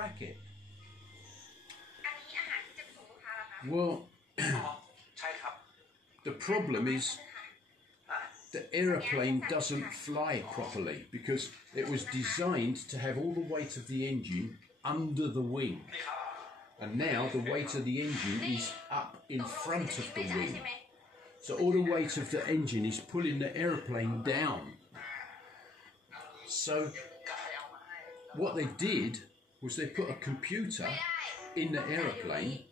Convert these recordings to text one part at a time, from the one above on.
bracket. Well, the problem is the aeroplane doesn't fly properly because it was designed to have all the weight of the engine under the wing. And now the weight of the engine is up in front of the wing. So all the weight of the engine is pulling the aeroplane down. So what they did was they put a computer in the aeroplane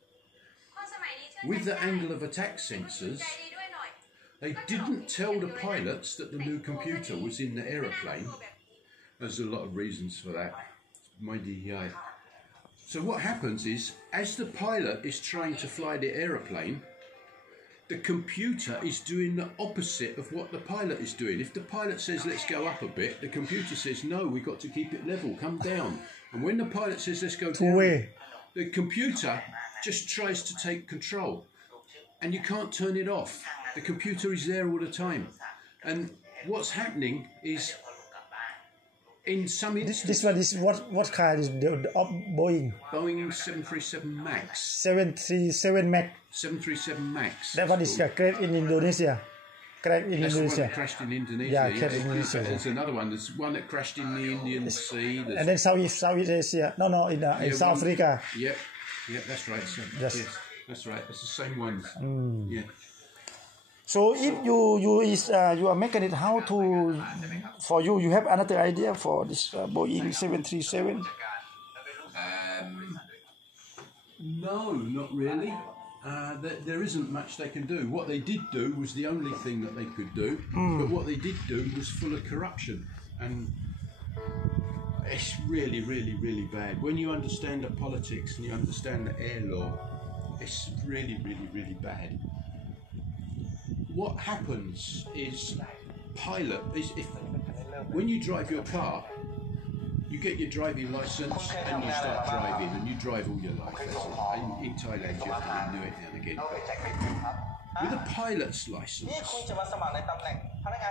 with the angle of attack sensors. They didn't tell the pilots that the new computer was in the aeroplane. There's a lot of reasons for that. So what happens is, as the pilot is trying to fly the aeroplane, the computer is doing the opposite of what the pilot is doing. If the pilot says, let's go up a bit, the computer says, no, we've got to keep it level, come down. And when the pilot says, let's go down, the computer just tries to take control. And you can't turn it off. The computer is there all the time. And what's happening is, in some instances... This one is what kind is the Boeing? Boeing 737 Max. 737 Max. 737 Max. That one is crashed in Indonesia. Crashed in That's Indonesia. The one that crashed in Indonesia. Yeah, crashed in Indonesia. There's another one. There's one that crashed in the Indian Sea. And then Southeast Asia. No, in South Africa. Yeah, that's right. So, yes, that's right. It's the same ones. Yeah. So if you are mechanic, how to for you have another idea for this Boeing 737? No, not really. There isn't much they can do. What they did do was the only thing that they could do, but what they did do was full of corruption, and it's really, really, really bad. When you understand the politics and you understand the air law, it's really, really, really bad. What happens is, when you drive your car, you get your driving license and you start driving, and you drive all your life. In Thailand, you have to renew it now and again. With a pilot's license,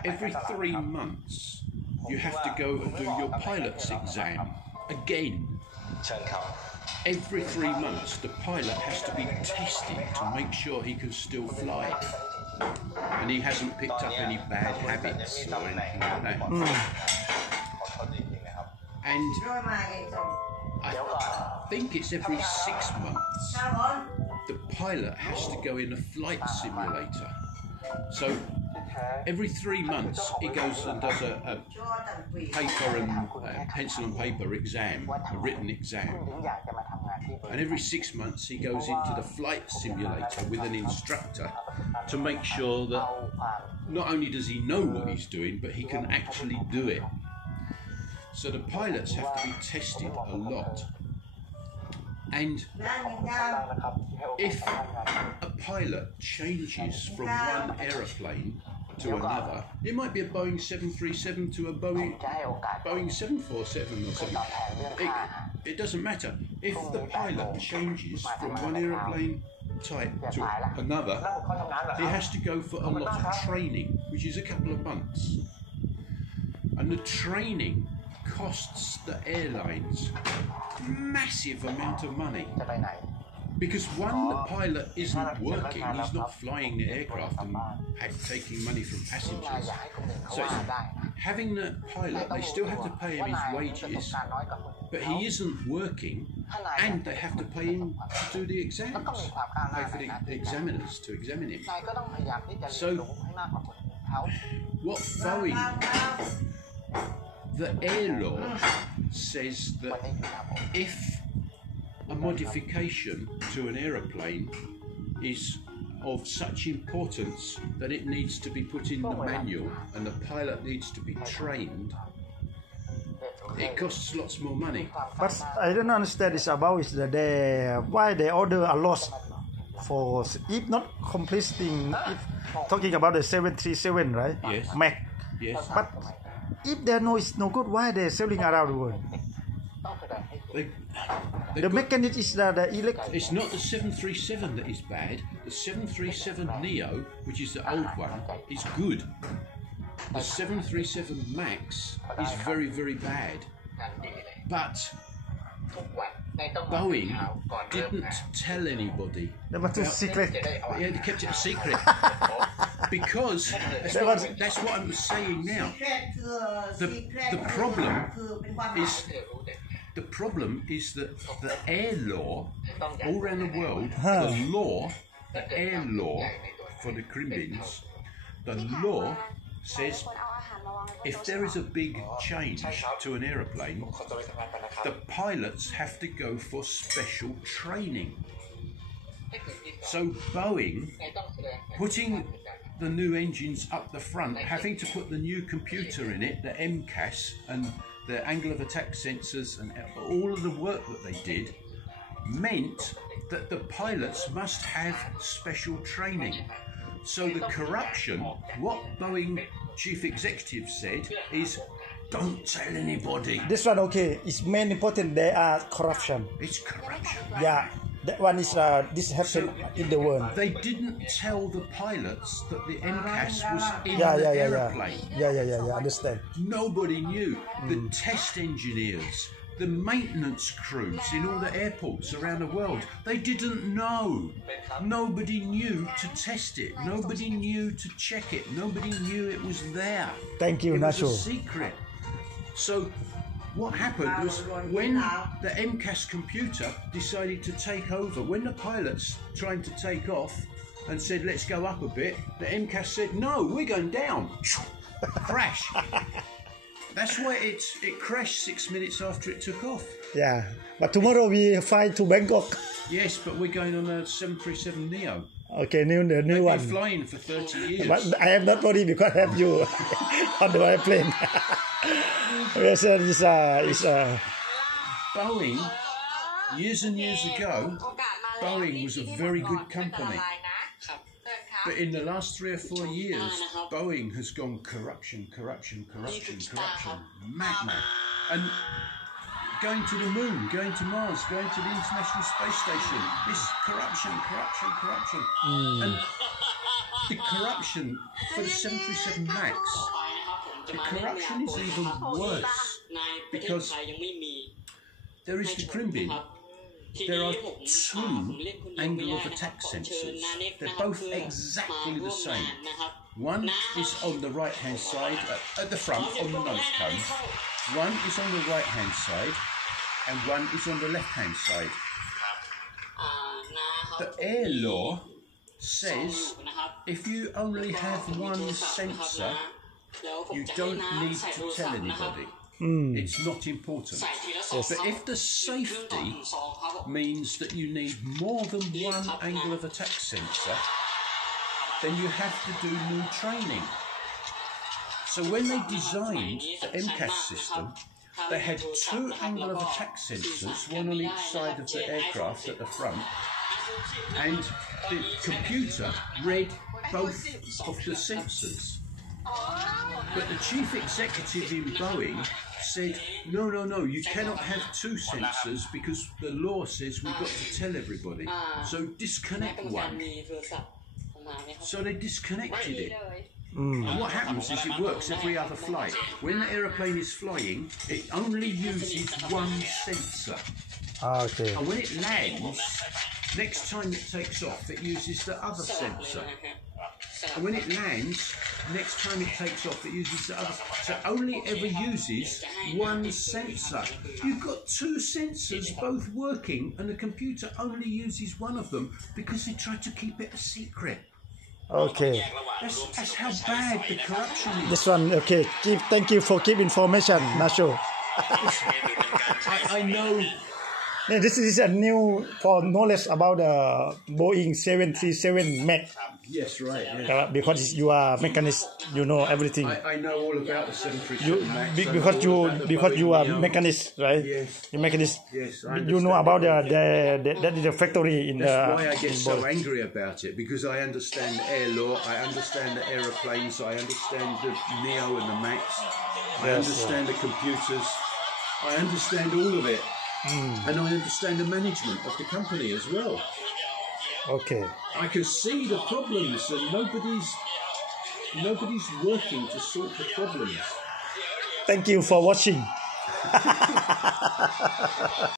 every 3 months, you have to go and do your pilot's exam again. Every 3 months, the pilot has to be tested to make sure he can still fly. And he hasn't picked up any bad habits or anything like that. And I think it's every 6 months the pilot has to go in a flight simulator. So every 3 months he goes and does a paper and pencil and paper exam, a written exam. And every 6 months he goes into the flight simulator with an instructor to make sure that not only does he know what he's doing, but he can actually do it. So the pilots have to be tested a lot. And if a pilot changes from one aeroplane to another, it might be a Boeing 737 to a Boeing 747 or something. It doesn't matter. If the pilot changes from one aeroplane type to another, he has to go for a lot of training, which is a couple of months. And the training costs the airlines massive amount of money. Because one, the pilot isn't working, he's not flying the aircraft and taking money from passengers. So it's having the pilot, they still have to pay him his wages, but he isn't working, and they have to pay him to do the exams, pay for the examiners to examine him. So what Boeing, the air law says that if a modification to an aeroplane is of such importance that it needs to be put in the manual and the pilot needs to be trained, it costs lots more money. But I don't understand this about is that why they order a lot for, if not completing, if talking about the 737, right? Yes. Mac. Yes. But if their noise is no good, why they're selling around the world? The mechanic is the electric. It's not the 737 that is bad. The 737 Neo, which is the old one, is good. The 737 Max is very, very bad. But Boeing didn't tell anybody. That was too secret. Yeah, they kept it a secret. Because that's what I'm saying now. The problem is that the air law all around the world, the air law for the Crimbins, the law says if there is a big change to an aeroplane, the pilots have to go for special training. So Boeing, putting the new engines up the front, having to put the new computer in it, the MCAS, and the angle of attack sensors, and all of the work that they did, meant that the pilots must have special training. So the corruption, what Boeing chief executive said is, don't tell anybody. This one, okay, it's main important. They are corruption. It's corruption. Yeah, that one is this happened in the world. They didn't tell the pilots that the MCAS was in the aeroplane. Yeah. Understand. Nobody knew. The test engineers, the maintenance crews in all the airports around the world, they didn't know. Nobody knew to test it. Nobody knew to check it. Nobody knew it was there. Thank you, Nacho. It was a secret. So what happened was when the MCAS computer decided to take over, when the pilots tried to take off and said, let's go up a bit, the MCAS said, no, we're going down. Crash. That's why it crashed 6 minutes after it took off. Yeah, but tomorrow we fly to Bangkok. Yes, but we're going on a 737 Neo. Okay, the new one. We're flying for 30 years. But I am not worried because I have you on the airplane. Yes, Boeing, years and years ago, Boeing was a very good company. But in the last 3 or 4 years, Boeing has gone corruption, mad. And going to the moon, going to Mars, going to the International Space Station, it's corruption. And the corruption for the 737 MAX, the corruption is even worse because there is the Crimbin. There are 2 angle of attack sensors. They're both exactly the same. One is on the right hand side, at the front, on the nose cone. One is on the right hand side, and one is on the left hand side. The air law says if you only have one sensor, you don't need to tell anybody. It's not important. But if the safety means that you need more than one angle of attack sensor, then you have to do new training. So when they designed the MCAS system, they had 2 angle of attack sensors, one on each side of the aircraft at the front, and the computer read both of the sensors. But the chief executive in Boeing said, no, you cannot have 2 sensors because the law says we've got to tell everybody. So disconnect one. So they disconnected it. And what happens is it works every other flight. When the aeroplane is flying, it only uses one sensor. Okay. And when it lands, next time it takes off, it uses the other sensor. And when it lands, next time it takes off, it uses the other. So it only ever uses one sensor. You've got 2 sensors both working, and the computer only uses one of them because they tried to keep it a secret. Okay. That's how bad the corruption is. This one, okay. Thank you for keep information, Nacho. I know. This is a new for knowledge about the Boeing 737 MAX. Yes, right. Yeah. Because you are mechanist, you know everything. I know all about the 737 MAX. Because you are mechanist, right? Yes. You mechanist. Yes. You know about that is the factory in That's why I get so angry about it, because I understand air law, I understand the aeroplanes, I understand the Neo and the MAX, I understand the computers, I understand all of it. And I understand the management of the company as well. Okay. I can see the problems, and nobody's working to sort the problems. Thank you for watching.